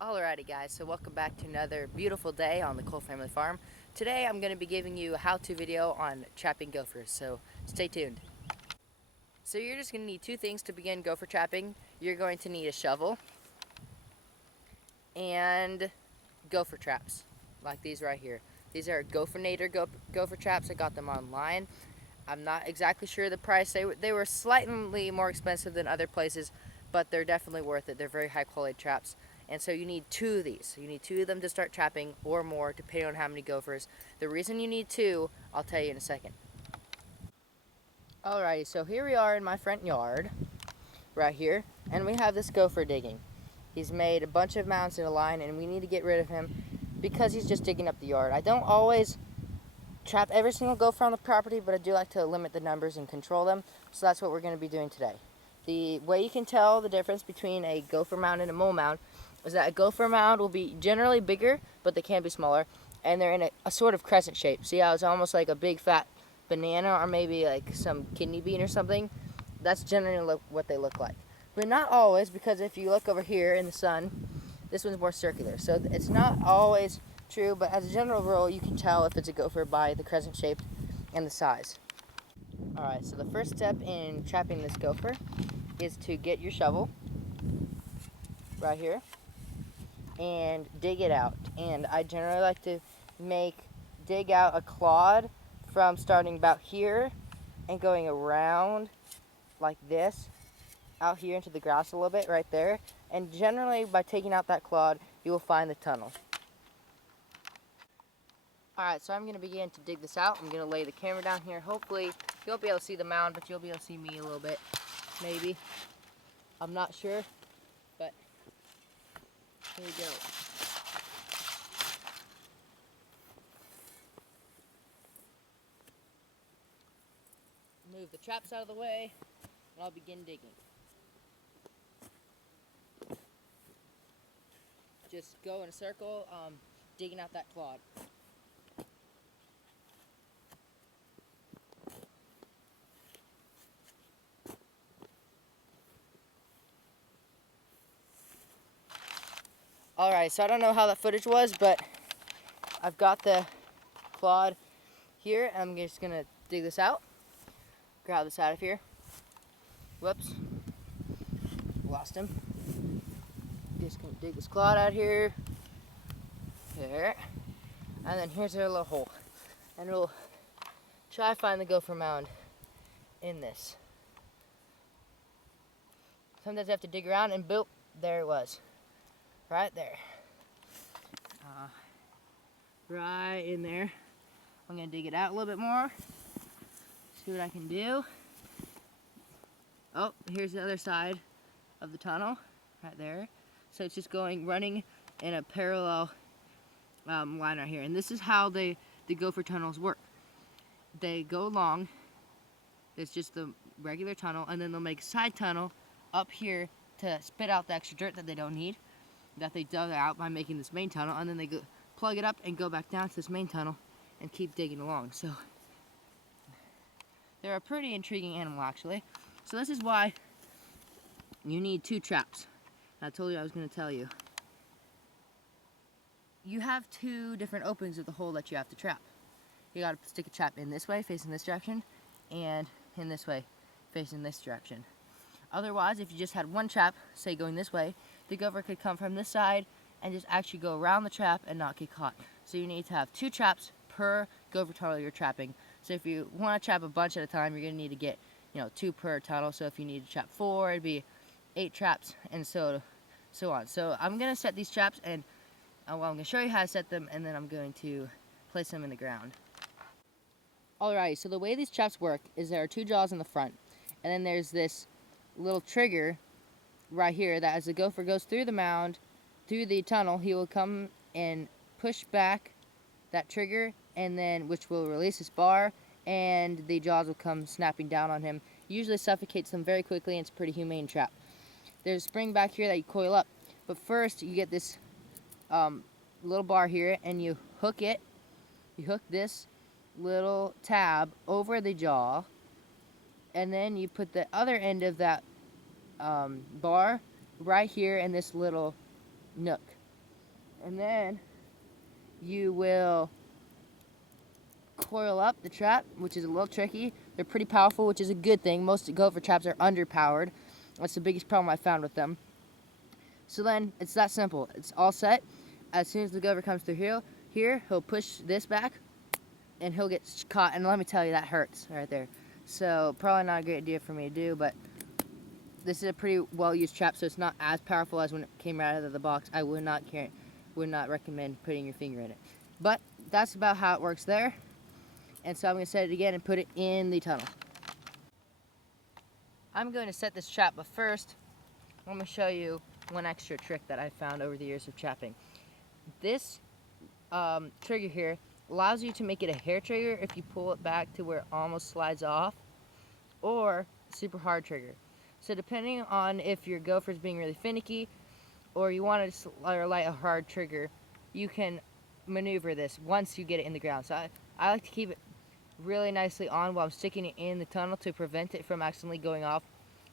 Alrighty guys, so welcome back to another beautiful day on the Cole Family Farm. Today I'm going to be giving you a how-to video on trapping gophers, so stay tuned. So you're just going to need two things to begin gopher trapping. You're going to need a shovel and gopher traps, like these right here. These are Gophernator gopher traps. I got them online. I'm not exactly sure the price. They were slightly more expensive than other places, but they're definitely worth it. They're very high quality traps. And so you need two of these. You need two of them to start trapping or more, depending on how many gophers. The reason you need two, I'll tell you in a second. Alrighty, so here we are in my front yard, right here, and we have this gopher digging. He's made a bunch of mounds in a line, and we need to get rid of him because he's just digging up the yard. I don't always trap every single gopher on the property, but I do like to limit the numbers and control them, so that's what we're going to be doing today. The way you can tell the difference between a gopher mound and a mole mound is that a gopher mound will be generally bigger, but they can be smaller, and they're in a sort of crescent shape. See how it's almost like a big fat banana or maybe like some kidney bean or something? That's generally what they look like. But not always, because if you look over here in the sun, this one's more circular. So it's not always true, but as a general rule, you can tell if it's a gopher by the crescent shape and the size. Alright, so the first step in trapping this gopher is to get your shovel right here and dig it out. And I generally like to dig out a clod from starting about here and going around like this out here into the grass a little bit right there. And generally by taking out that clod, you will find the tunnel. Alright, so I'm going to begin to dig this out. I'm going to lay the camera down here. Hopefully you won't be able to see the mound, but you'll be able to see me a little bit. Maybe. I'm not sure, but here we go. Move the traps out of the way, and I'll begin digging. Just go in a circle, digging out that clod. Alright, so I don't know how that footage was, but I've got the clod here, and I'm just going to dig this out. Grab this out of here. Whoops. Lost him. Just going to dig this clod out here. There. And then here's our little hole. And we'll try to find the gopher mound in this. Sometimes I have to dig around, and boop, there it was. Right there. Right in there. I'm going to dig it out a little bit more. See what I can do. Oh, here's the other side of the tunnel. Right there. So it's just running in a parallel line right here. And this is how the gopher tunnels work. They go along. It's just the regular tunnel. And then they'll make a side tunnel up here to spit out the extra dirt that they don't need, that they dug out by making this main tunnel, and then they plug it up and go back down to this main tunnel and keep digging along. So they're a pretty intriguing animal, actually. So this is why you need two traps. I told you I was going to tell you. You have two different openings of the hole that you have to trap. You got to stick a trap in this way, facing this direction, and in this way, facing this direction. Otherwise, if you just had one trap, say going this way, the gopher could come from this side and just actually go around the trap and not get caught. So you need to have two traps per gopher tunnel you're trapping. So if you want to trap a bunch at a time, you're going to need to get, two per tunnel. So if you need to trap 4, it'd be 8 traps, and so on. So I'm going to set these traps, and I'm going to show you how to set them, and then I'm going to place them in the ground. Alright, so the way these traps work is there are 2 jaws in the front, and then there's this little trigger right here that as the gopher goes through the mound, through the tunnel, he will come and push back that trigger, and then which will release this bar, and the jaws will come snapping down on him. Usually suffocates them very quickly, and it's a pretty humane trap. There's a spring back here that you coil up, but first you get this little bar here, and you hook it. You hook this little tab over the jaw, and then you put the other end of that bar right here in this little nook. And then you will coil up the trap, which is a little tricky. They're pretty powerful, which is a good thing. Most gopher traps are underpowered. That's the biggest problem I found with them. So then it's that simple. It's all set. As soon as the gopher comes through here, he'll push this back and he'll get caught. And let me tell you, that hurts right there. So probably not a great idea for me to do, but this is a pretty well used trap, so it's not as powerful as when it came right out of the box. I would not recommend putting your finger in it. But that's about how it works there. And so I'm going to set it again and put it in the tunnel. I'm going to set this trap, but first I'm going to show you one extra trick that I found over the years of trapping. This trigger here allows you to make it a hair trigger if you pull it back to where it almost slides off, or super hard trigger. So depending on if your gopher is being really finicky or you want to light a hard trigger, you can maneuver this once you get it in the ground. So I like to keep it really nicely on while I'm sticking it in the tunnel to prevent it from accidentally going off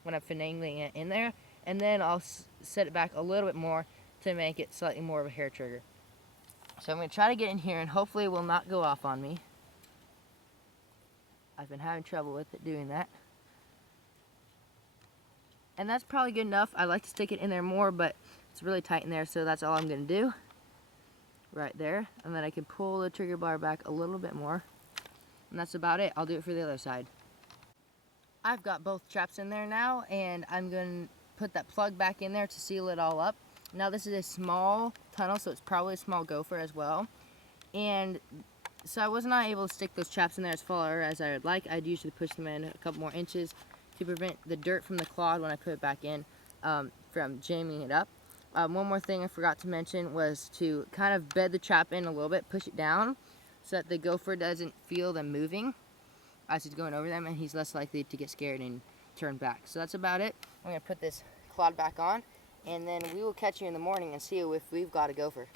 when I'm finagling it in there. And then I'll set it back a little bit more to make it slightly more of a hair trigger. So I'm going to try to get in here and hopefully it will not go off on me. I've been having trouble with it doing that. And that's probably good enough. I like to stick it in there more, but it's really tight in there, so that's all I'm going to do. Right there. And then I can pull the trigger bar back a little bit more. And that's about it. I'll do it for the other side. I've got both traps in there now, and I'm going to put that plug back in there to seal it all up. Now this is a small tunnel, so it's probably a small gopher as well. And so I was not able to stick those traps in there as far as I would like. I'd usually push them in a couple more inches to prevent the dirt from the clod when I put it back in from jamming it up. One more thing I forgot to mention was to kind of bed the trap in a little bit, push it down so that the gopher doesn't feel them moving as he's going over them, and he's less likely to get scared and turn back. So that's about it. I'm going to put this clod back on, and then we will catch you in the morning and see if we've got a gopher.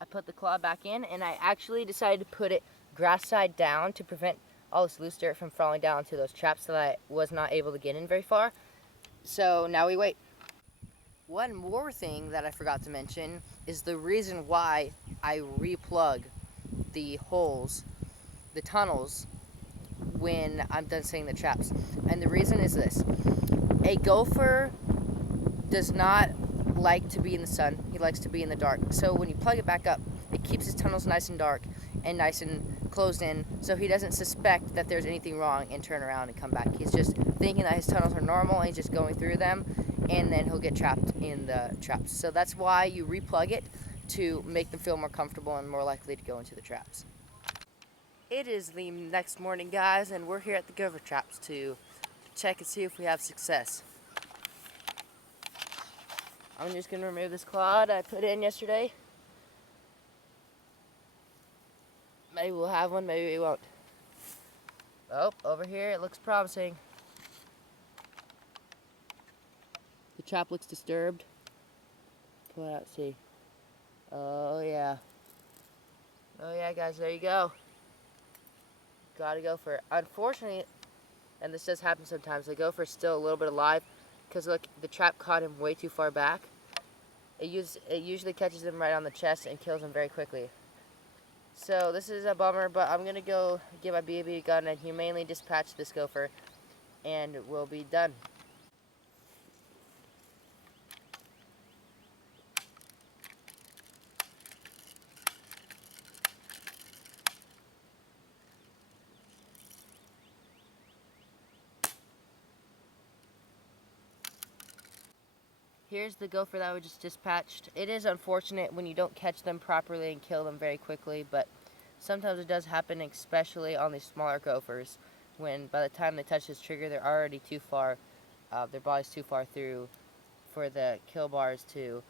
I put the clod back in, and I actually decided to put it grass side down to prevent all this loose dirt from falling down into those traps that I was not able to get in very far. So now we wait. One more thing that I forgot to mention is the reason why I replug the holes, the tunnels, when I'm done setting the traps. And the reason is this. A gopher does not like to be in the sun. He likes to be in the dark. So when you plug it back up, it keeps his tunnels nice and dark and nice and closed in, so he doesn't suspect that there's anything wrong and turn around and come back. He's just thinking that his tunnels are normal and he's just going through them, and then he'll get trapped in the traps. So that's why you replug it, to make them feel more comfortable and more likely to go into the traps. It is the next morning, guys, and we're here at the gopher traps to check and see if we have success. I'm just going to remove this clod I put in yesterday. Maybe we'll have one, maybe we won't. Oh, over here it looks promising. The trap looks disturbed. Pull it out, see. Oh yeah. Oh yeah, guys, there you go. Gotta go for it. Unfortunately, and this does happen sometimes, the gopher's still a little bit alive, because look, the trap caught him way too far back. It usually catches him right on the chest and kills him very quickly. So this is a bummer, but I'm gonna go get my BB gun and humanely dispatch this gopher, and we'll be done. Here's the gopher that we just dispatched. It is unfortunate when you don't catch them properly and kill them very quickly, but sometimes it does happen, especially on these smaller gophers, when by the time they touch this trigger, they're already too far, their body's too far through for the kill bars to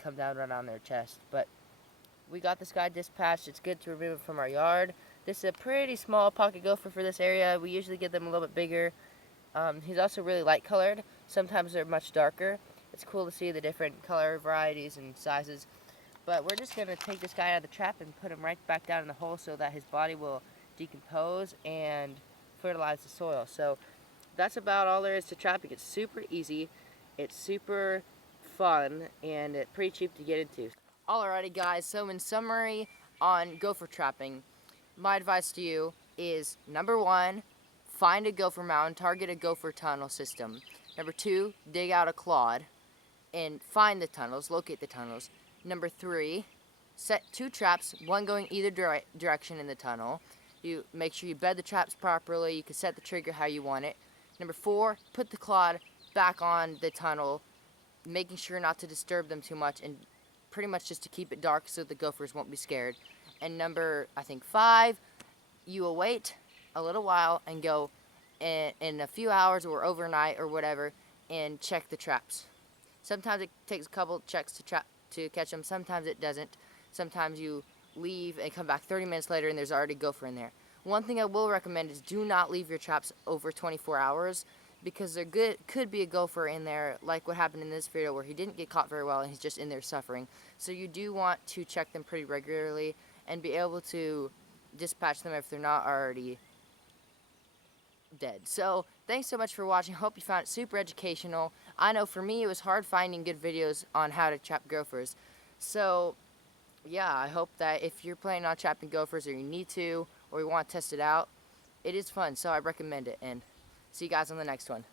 come down right on their chest. But we got this guy dispatched. It's good to remove him from our yard. This is a pretty small pocket gopher for this area. We usually get them a little bit bigger. He's also really light colored. Sometimes they're much darker. It's cool to see the different color varieties and sizes. But we're just going to take this guy out of the trap and put him right back down in the hole so that his body will decompose and fertilize the soil. So that's about all there is to trapping. It's super easy, it's super fun, and it's pretty cheap to get into. Alrighty guys, so in summary on gopher trapping, my advice to you is number 1, find a gopher mound, target a gopher tunnel system. Number 2, dig out a clod and find the tunnels, locate the tunnels. Number 3, set 2 traps, one going either direction in the tunnel. You make sure you bed the traps properly, you can set the trigger how you want it. Number 4, put the clod back on the tunnel, making sure not to disturb them too much and pretty much just to keep it dark so the gophers won't be scared. And number, I think 5, you will wait a little while and go in a few hours or overnight or whatever and check the traps. Sometimes it takes a couple checks to catch them, sometimes it doesn't. Sometimes you leave and come back 30 minutes later and there's already a gopher in there. One thing I will recommend is do not leave your traps over 24 hours because there could be a gopher in there, like what happened in this video where he didn't get caught very well and he's just in there suffering. So you do want to check them pretty regularly and be able to dispatch them if they're not already dead. So thanks so much for watching. Hope you found it super educational. I know for me it was hard finding good videos on how to trap gophers. So yeah, I hope that if you're planning on trapping gophers or you need to or you want to test it out, it is fun, so I recommend it. And see you guys on the next one.